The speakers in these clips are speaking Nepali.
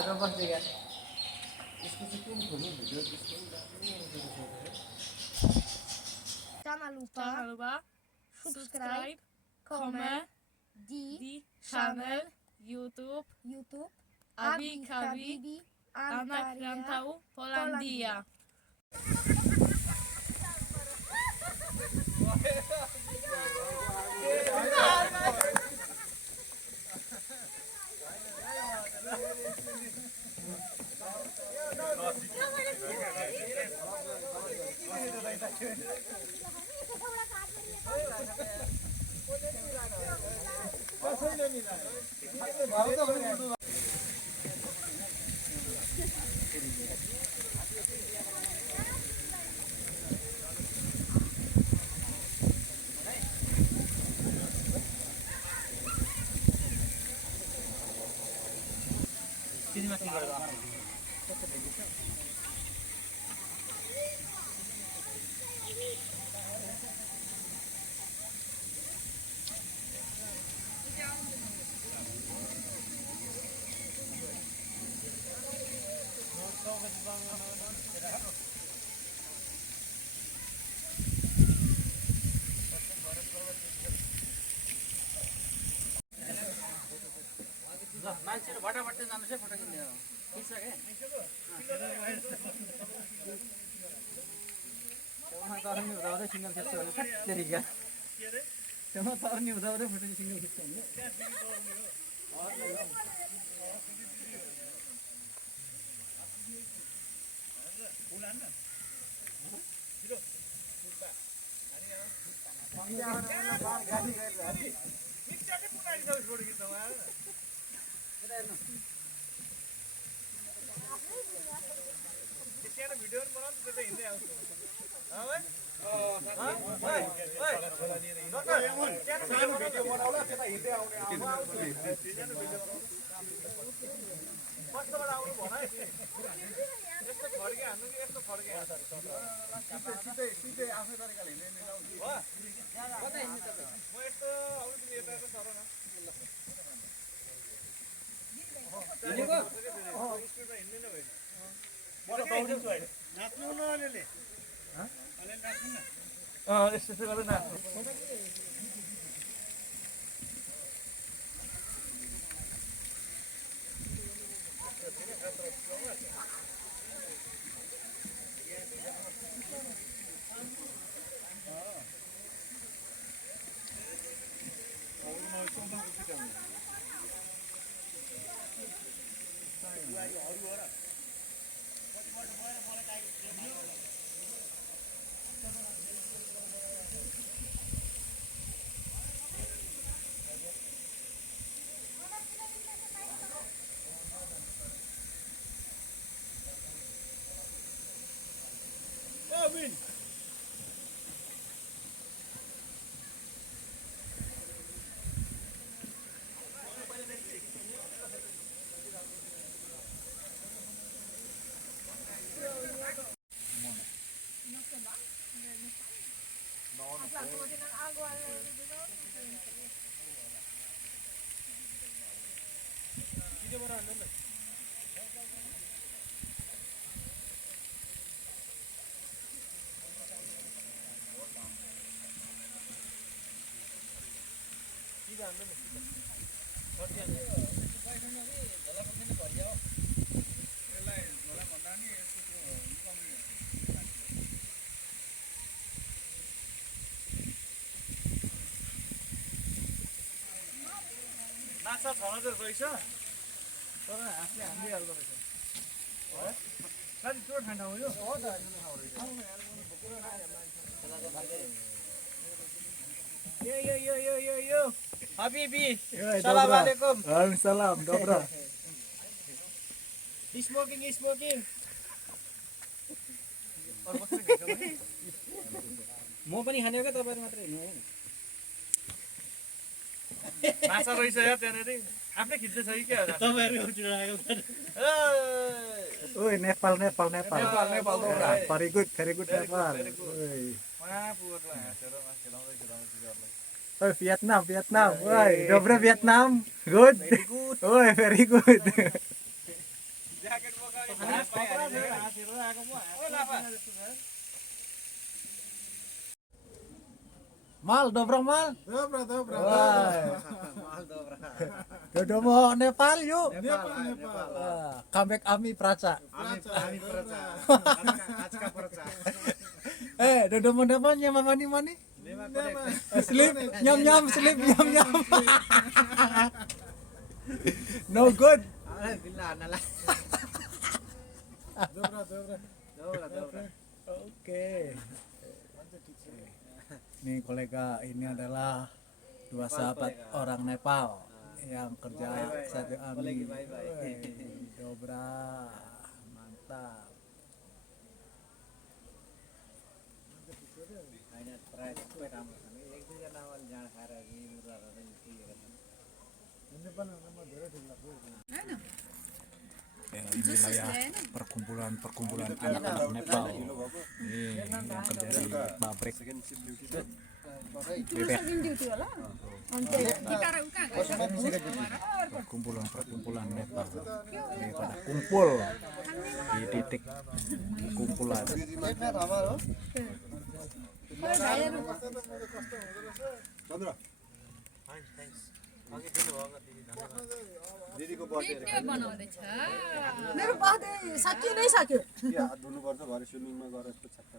Jangan lupa subscribe, comment di channel YouTube Abi Kabi Anak Rantau Polandia. मान्छेहरु भटाभट जानुस् है फोटो खिच्ने हो खिच्छ के त्यसमा तरनी उदाउँदै सिंगल खिच्छ भने फेरि क्या त्यसमा तरनी उदाउँदै फोटो सिंगल खिच्छ भने यस्तो गरेर नाच्नु माछा छनौट रहेछ तर हातले हालिहाल्दो रहेछ साथी त्यो ठान्डा हो यो हबिबी सलाम अलैकुम सलाम dobra स्मोकिङ म पनि खाने हो क्या तपाईहरु मात्रै हेर्नु हो माछा रहेछ यार त्यहाँनेरि आफ्नै खिच्दै छ कि के हो तपाईहरु चुडाएको ओइ नेपाल very good नेपाल ओइ Vietnam ओइ dobra Vietnam good ओइ very good Mal, dobrang mal. Dobra. Mal dobrang. Dodo mau Nepal yuk. Nepal. Comeback Ami Praca. Ami Praca. Acka Praca. Dodo mau Nepal nyama mani. Sleep, nyam, sleep, nyam. No good. Dobra. Oke. Nih kolega, ini adalah dua sahabat orang Nepal yang kerja satu Ami. Dobra, mantap. Ya, inilah ya perkumpulan anak-anak Nepal. Ini yang kerja di pabrik bebek. Perkumpulan Nepal. Ini pada kumpul di titik kumpulan. दिदीको बर्थडे मेरो बर्थडे सकियो नै सक्यो हात धुनुपर्छ भरे स्विमिङमा गएर यस्तो छक्का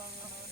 पार्नु भइहाल्छ